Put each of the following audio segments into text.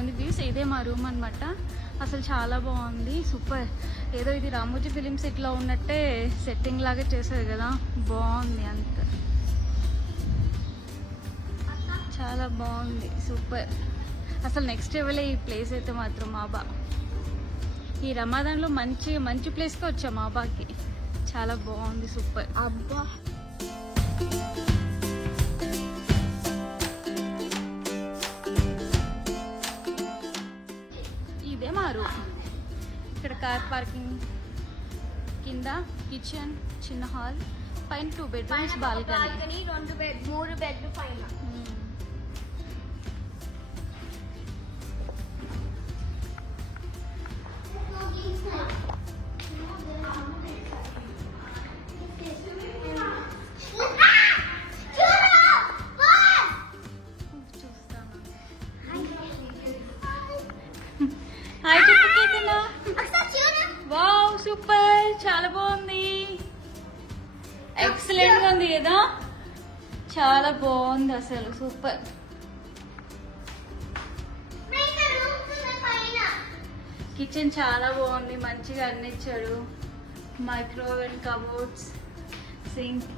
ఉంది వ్యూస్. ఇదే మా రూమ్ అనమాట. అసలు చాలా బాగుంది, సూపర్. ఏదో ఇది రామోజీ ఫిలిం సిటీలో ఉన్నట్టే సెట్టింగ్ లాగా చేశారు కదా, బాగుంది అంత, చాలా బాగుంది, సూపర్. అసలు నెక్స్ట్ లెవెల్ ఈ ప్లేస్ అయితే మాత్రం. మాబా ఈ రమాదాన్లో మంచి మంచి ప్లేస్కి వచ్చాం. మాబాకి చాలా బాగుంది, సూపర్. అబ్బా ఇదే మా రూమ్. ఇక్కడ కార్ పార్కింగ్, కింద కిచెన్, చిన్న హాల్, పైన 2 bedrooms, బాల్కనీ, 3 బెడ్లు పైన. హాయ్ చెప్పు కేతనా. వావ్ సూపర్, చాలా బాగుంది, ఎక్సలెంట్ గా ఉంది కదా, చాలా బాగుంది అసలు, సూపర్. కిచెన్ చాలా బాగుంది, మంచిగా అన్ని ఇచ్చాడు. Microwave, cupboards, sink,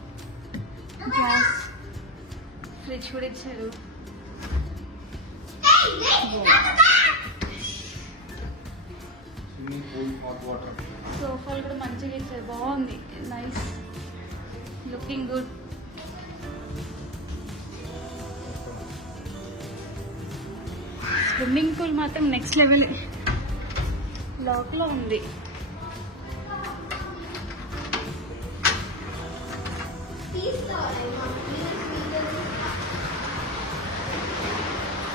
gas, fridge కూడా ఇచ్చారు. సోఫాలు కూడా మంచిగా ఇచ్చారు, బాగుంది, nice, looking good. Swimming pool మాత్రం నెక్స్ట్ లెవెల్, లోపల ఉంది.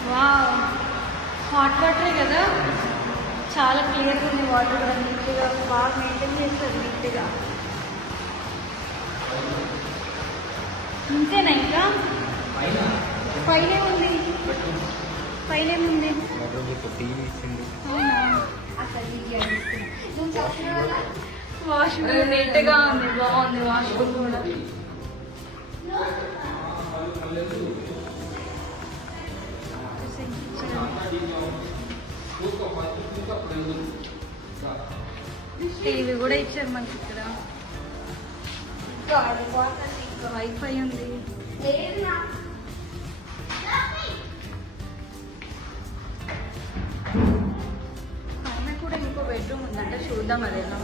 వావ్, హాట్ వాటరే కదా, చాలా క్లియర్గా ఉంది వాటర్ కూడా, నీట్గా బాగా మెయింటైన్ చేస్తారు, నీట్గా. ఇంతేనా ఇంకా పైనే ఉంది, పైనే ఉంది. వాష్రూమ్ నీట్గా ఉంది, బాగుంది వాష్రూమ్ కూడా. టీవీ కూడా ఇచ్చారు మనకి ఇక్కడ, వైఫై ఉంది. పైన కూడా ఇంకో బెడ్రూమ్ ఉందంటే చూద్దాం అదేనా.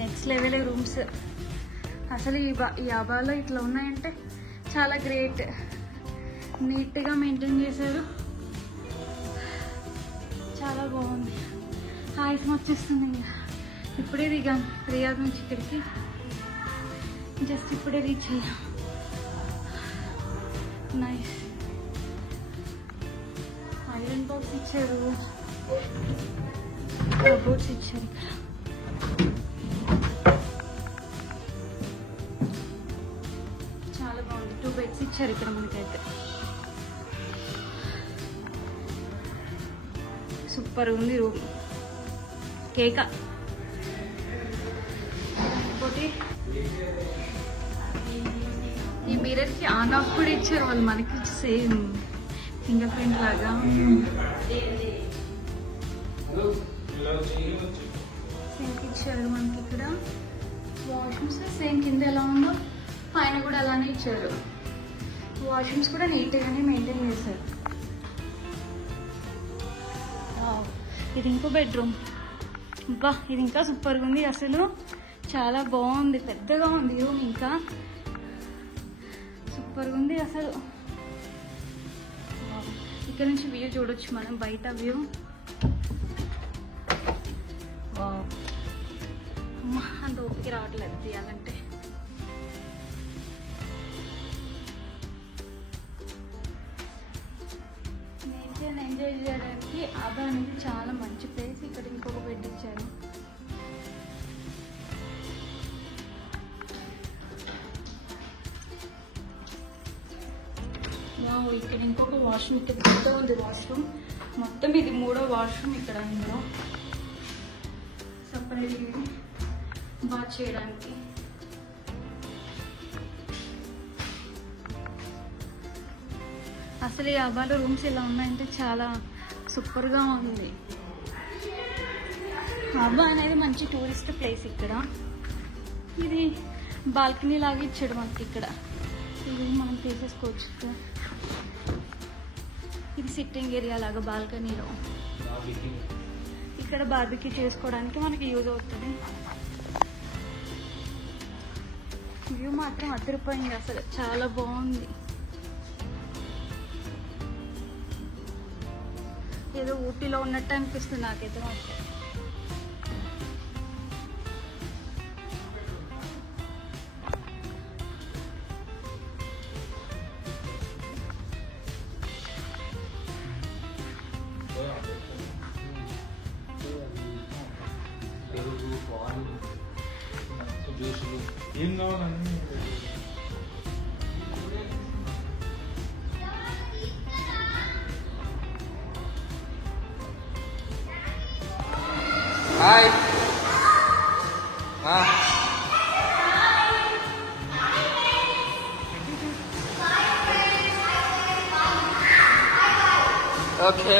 Next level rooms. అసలు ఈ అబాలో ఇట్లా ఉన్నాయంటే చాలా గ్రేట్, నీట్గా మెయింటైన్ చేశారు, చాలా బాగుంది. ఆయుసం వచ్చేస్తుంది. ఇంకా ఇప్పుడే దిగాం రియాద్ నుంచి ఇక్కడికి, జస్ట్ ఇప్పుడే రీచ్ అయ్యాం. నైస్. ఐరన్ బాక్స్ ఇచ్చారు, కబోర్డ్స్ ఇచ్చారు ఇక్కడ. చాలా బాగుంది, 2 beds ఇచ్చారు ఇక్కడ మనకైతే. సూపర్ ఉంది రూమ్, కేక. ఇంకోటి ఈ మిర్రర్ కి ఆన్ ఆఫ్ కూడా ఇచ్చారు వాళ్ళు మనకి, సేమ్ ఫింగర్ ప్రింట్ లాగా. సింక్ ఇచ్చారు మనకి ఇక్కడ. వాష్రూమ్స్ సేమ్ కింద ఎలా ఉందో పైన కూడా అలానే ఇచ్చారు. వాష్రూమ్స్ కూడా నీట్గానే మెయింటైన్ చేశారు. ఇది ఇంకో బెడ్రూమ్. అబ్బా ఇది ఇంకా సూపర్గా ఉంది అసలు, చాలా బాగుంది, పెద్దగా ఉంది రూమ్, ఇంకా సూపర్గా ఉంది అసలు. ఇక్కడ నుంచి వ్యూ చూడొచ్చు మనం, బయట వ్యూ. అమ్మా అంత ఓపిక రావట్లేదు తీయాలంటే. నేచర్ని ఎంజాయ్ చేయడానికి అబా అనేది చాలా మంచి ప్లేస్. ఇక్కడ ఇంకొక బెడ్ ఇచ్చారు. ఇక్కడ ఇంకొక వాష్రూమ్, ఇక్కడ పెద్ద ఉంది వాష్రూమ్ మొత్తం. ఇది 3వ వాష్రూమ్ ఇక్కడ. ఇందులో బాత్ చేయడానికి. అసలు ఈ అబ్బాలో రూమ్స్ ఇలా ఉన్నాయంటే చాలా సూపర్గా ఉంది. అబ్బా అనేది మంచి టూరిస్ట్ ప్లేస్. ఇక్కడ ఇది బాల్కనీ లాగా ఇచ్చాడు మనకి. ఇక్కడ ఇది మనం తీసేసుకోవచ్చు. ఇది సిట్టింగ్ ఏరియా లాగా బాల్కనీలో. ఇక్కడ బార్బిక్యూ చేసుకోవడానికి మనకి యూజ్ అవుతుంది. వ్యూ మాత్రం అదిరిపోయింది. అసలు చాలా బాగుంది. ఏదో ఊటీలో ఉన్నట్టు అనిపిస్తుంది నాకైతే మాత్రం. ఏం కావాలని హాయ్ ఓకే